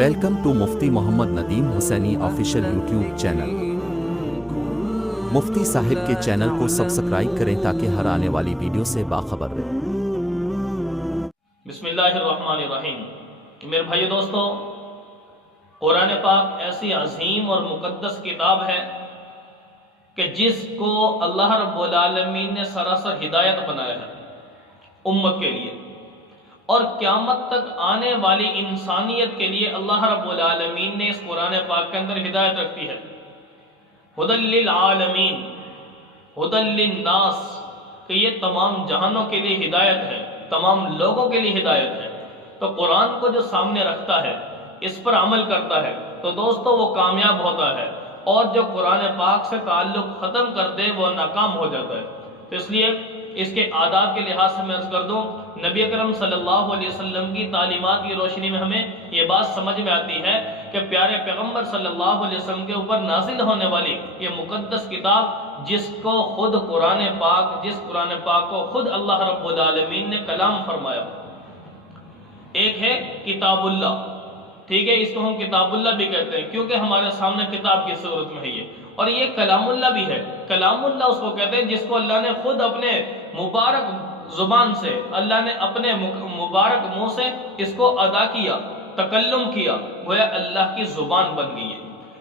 Welcome to Mufti Mohammad Nadeem Hussaini official YouTube channel. Mufti Sahib के channel को subscribe करें ताकि हर आने वाली वीडियो से बाखबर रहें। बिस्मिल्लाहिर्रहमानिर्रहीम। मेरे भाइयों दोस्तों, कुरान पाक ऐसी अजीम और मुकद्दस किताब है कि जिसको अल्लाह रब्बुल आलमीन ने सरासर हिदायत बनाया है उम्मत के लिए, और क़यामत तक आने वाली इंसानियत के लिए अल्लाह रब्बुल आलमीन ने इस कुरान पाक के अंदर हिदायत रखी है। हुदल लिल आलमीन, हुदल लिन नास, कि ये तमाम जहानों के लिए हिदायत है, तमाम लोगों के लिए हिदायत है। तो कुरान को जो सामने रखता है, इस पर अमल करता है, तो दोस्तों वो कामयाब होता है, और जो कुरान पाक से ताल्लुक़ ख़त्म कर दे वो नाकाम हो जाता है। तो इसलिए इसके आदाब के लिहाज से मैं अर्ज़ कर दूँ, नबी अकरम सल्लल्लाहु अलैहि वसल्लम की तालीमात की रोशनी में हमें ये बात समझ में आती है कि प्यारे पैगम्बर सल्लल्लाहु अलैहि वसल्लम के ऊपर नाजिल होने वाली ये मुकद्दस किताब, जिसको खुद कुरान पाक, जिस कुरान पाक को खुद अल्लाह रब्बुल आलमीन ने कलाम फरमाया, एक है किताबुल्लाह, ठीक है, इसको हम किताबुल्लाह भी कहते हैं क्योंकि हमारे सामने किताब की सूरत में है ये, और ये कलामुल्लाह भी है। कलामुल्लाह उसको कहते हैं जिसको अल्लाह ने खुद अपने मुबारक जुबान से, अल्लाह ने अपने मुबारक मुंह से इसको अदा किया, तकल्लुम किया, गोया अल्लाह की जुबान बन गई है।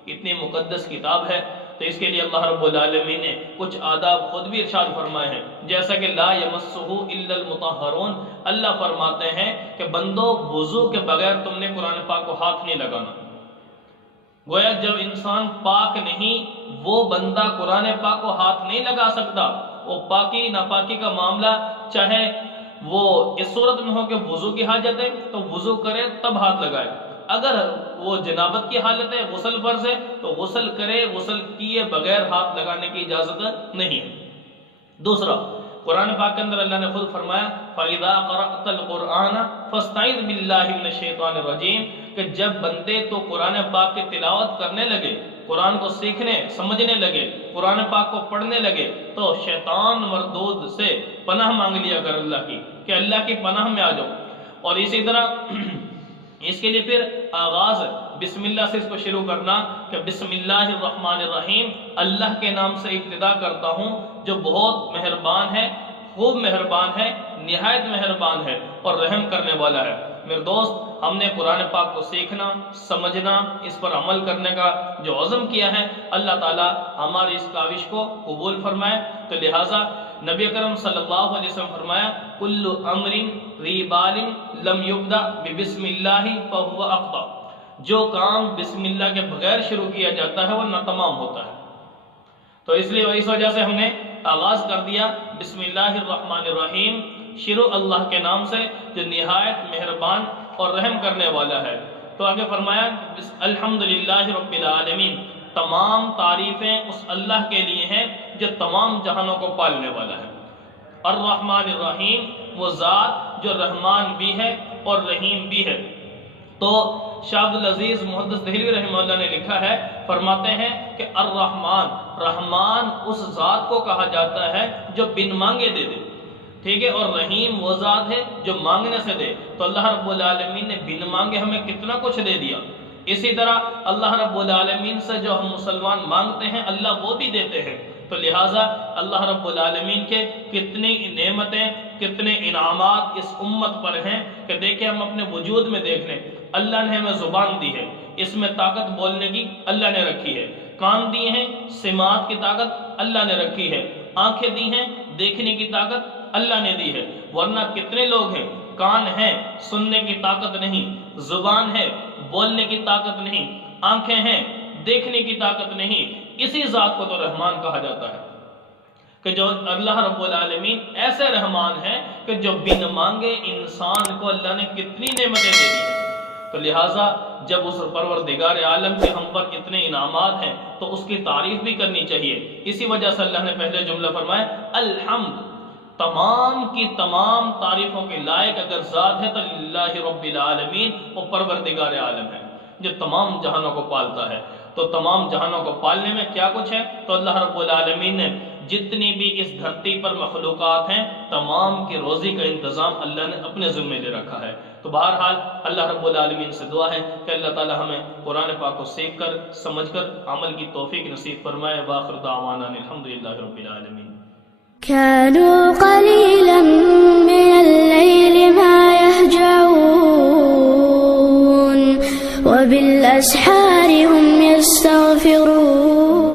इतनी मुकद्दस किताब है, तो इसके लिए अल्लाह रब्बुल आलमीन ने कुछ आदाब खुद भी इरशाद फरमाए हैं, जैसा कि ला यमस्सुहु इल्लल मुतहहरून। अल्लाह फरमाते हैं कि बंदो, वुजू के बगैर तुमने कुरान पाक को हाथ नहीं लगाना। गोया जब इंसान पाक नहीं, वो बंदा कुरान पाक को हाथ नहीं लगा सकता। वो पाकी नापाकी का मामला, चाहे वो इस सूरत में हो कि वुजू की हाजत है तो वुजू करे तब हाथ लगाए, अगर वो जनाबत की हालत है, गुस्ल फर्ज है, तो गुस्ल करे, गुस्ल किए बगैर हाथ लगाने की इजाजत नहीं है। दूसरा, कुरान पाक के अंदर अल्लाह ने खुद फरमाया, फ़इज़ा क़रअतल क़ुरआन फ़स्तइज़ बिल्लाहि मिनश शैतानिर रजीम, कि जब बंदे तो कुरान पाक की तिलावत करने लगे, कुरान को सीखने समझने लगे, कुरान पाक को पढ़ने लगे, तो शैतान मरदूद से पनाह मांग लिया कर अल्लाह की, कि अल्लाह की पनाह में आ जाओ। और इसी तरह इसके लिए फिर आगाज़ बिस्मिल्लाह से इसको शुरू करना, कि बिस्मिल्लाहिर्रहमानिर्रहीम, अल्लाह के नाम से इब्तिदा करता हूँ जो बहुत मेहरबान है, खूब मेहरबान है, निहायत मेहरबान है और रहम करने वाला है। मेरे दोस्त, हमने कुरान पाक को सीखना, समझना, इस पर अमल करने का जो अज़म किया है, अल्लाह ताला हमारी इस काविश को कबूल फरमाए। तो लिहाजा नबी अकरम सल्लल्लाहु अलैहि वसल्लम फरमाया, कुल्लु अमरिन रीबालिन लम युब्दा बिस्मिल्लाहि फहुवा अक़ता, जो काम बिस्मिल्लाह के बगैर शुरू किया जाता है वो नातमाम होता है। तो इसलिए इस वजह से हमने आगाज़ कर दिया बिस्मिल्लाहिर्रहमानिर्रहीम, शुरू अल्लाह के नाम से जो निहायत मेहरबान और रहम करने वाला है। तो आगे फरमाया, अल्हम्दुलिल्लाहि रब्बिल आलमीन, तमाम तारीफ़ें उस अल्लाह के लिए हैं जो तमाम जहानों को पालने वाला है। अर्रहमानिर्रहीम, वो ज़ात जो रहमान भी है और रहीम भी है। तो शाह अब्दुल अजीज़ मुहद्दिस दहलवी रहमतुल्लाह ने लिखा है, फरमाते हैं कि अर्रहमान, रहमान उस ज़ात को कहा जाता है जो बिन मांगे दे दे, ठीक है, और रहीम वो ज़ात है जो मांगने से दे। तो अल्लाह रब्बुल आलमीन ने बिन मांगे हमें कितना कुछ दे दिया। इसी तरह अल्लाह रब्बुल आलमीन से जो हम मुसलमान मांगते हैं, अल्लाह वो भी देते हैं। तो लिहाजा अल्लाह रब्बुल आलमीन के कितनी नेमतें, कितने इनामात इस उम्मत पर हैं कि देखिए, हम अपने वजूद में देख लें, अल्लाह ने हमें ज़ुबान दी है, इसमें ताकत बोलने की अल्लाह ने रखी है, कान दिए हैं, सिमात की ताकत अल्लाह ने रखी है, आंखें दी हैं, देखने की ताकत अल्लाह ने दी है। वरना कितने लोग हैं, कान है, सुनने की ताकत नहीं, जुबान है, बोलने की ताकत नहीं, आंखें हैं, देखने की ताकत नहीं, इसी ज़ात को तो रहमान कहा जाता है। कि जो अल्लाह रब्बुल आलमीन ऐसे रहमान है कि जो बिन मांगे इंसान को अल्लाह ने कितनी नेमतें दे दी है। तो लिहाजा जब उस परवरदिगार आलम के हम पर इतने इनामात हैं तो उसकी तारीफ भी करनी चाहिए। इसी वजह से अल्लाह ने पहले जुमला फरमाया, अल्हम्द, तमाम की तमाम तारीफों के लायक अगर ज़ात है तो लिल्लाहि रब्बिल आलमीन, वो परवरदिगार आलम है जो तमाम जहानों को पालता है। تو تمام جہانوں کو پالنے میں کیا کچھ ہے؟ تو اللہ رب العالمین نے جتنی بھی اس دھرتی پر مخلوقات ہیں تمام کی روزی کا انتظام اللہ نے اپنے ذمہ لے رکھا ہے۔ تو بہرحال اللہ رب العالمین سے دعا ہے کہ اللہ تعالی ہمیں قرآن پاک کو سیکھ کر سمجھ کر عمل کی توفیق نصیب فرمائے۔ وآخر دعوانا الحمدللہ رب العالمین۔ كانوا قليلا من الليل ما يهجعون وبالأسحار هم يستغفرون